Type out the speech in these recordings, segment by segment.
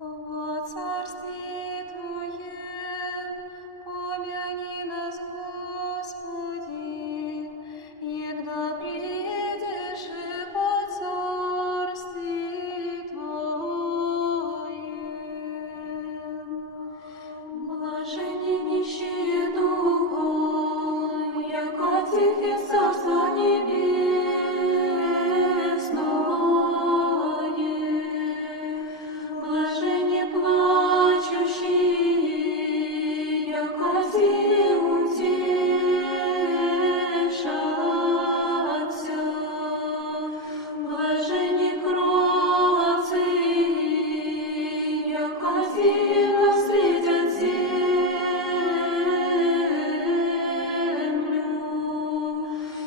Во царстве Твоем помяни нас, Господи, егда придешь и по царстве Твоем. Блаженни нищие духом, яко тихе царство небесное. Блаженни плачущие, яко силе утешатся. Блаженни кроткие, яко силе наследят землю.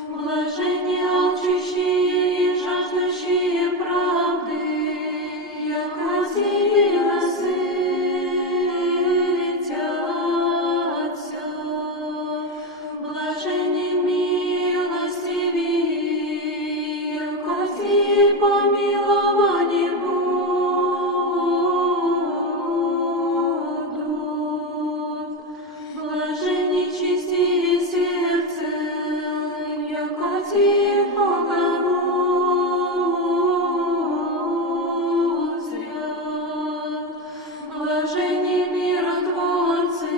Блаженни алчущие и жаждущие правды, яко силе насытятся. Блаженни милостивые, яко силе помилования будут. Блаженни чистые сердцем, яко силе узрят. Блаженни миротворцы,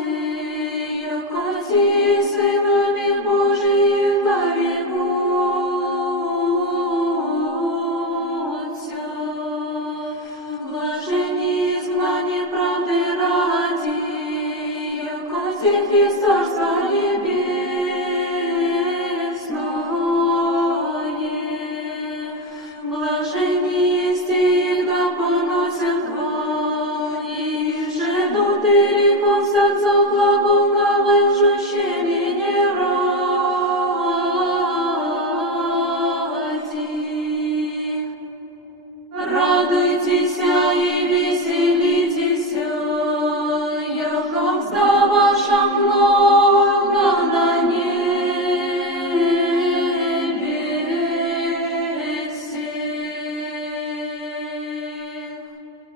яко силе сынами Божиих нарекутся. Блаженни изгнание правды ради, яко сихи царство небесное. Блаженни есть егда поносят хвал, и ждут и рекутся за глагол на вылжущими не ради.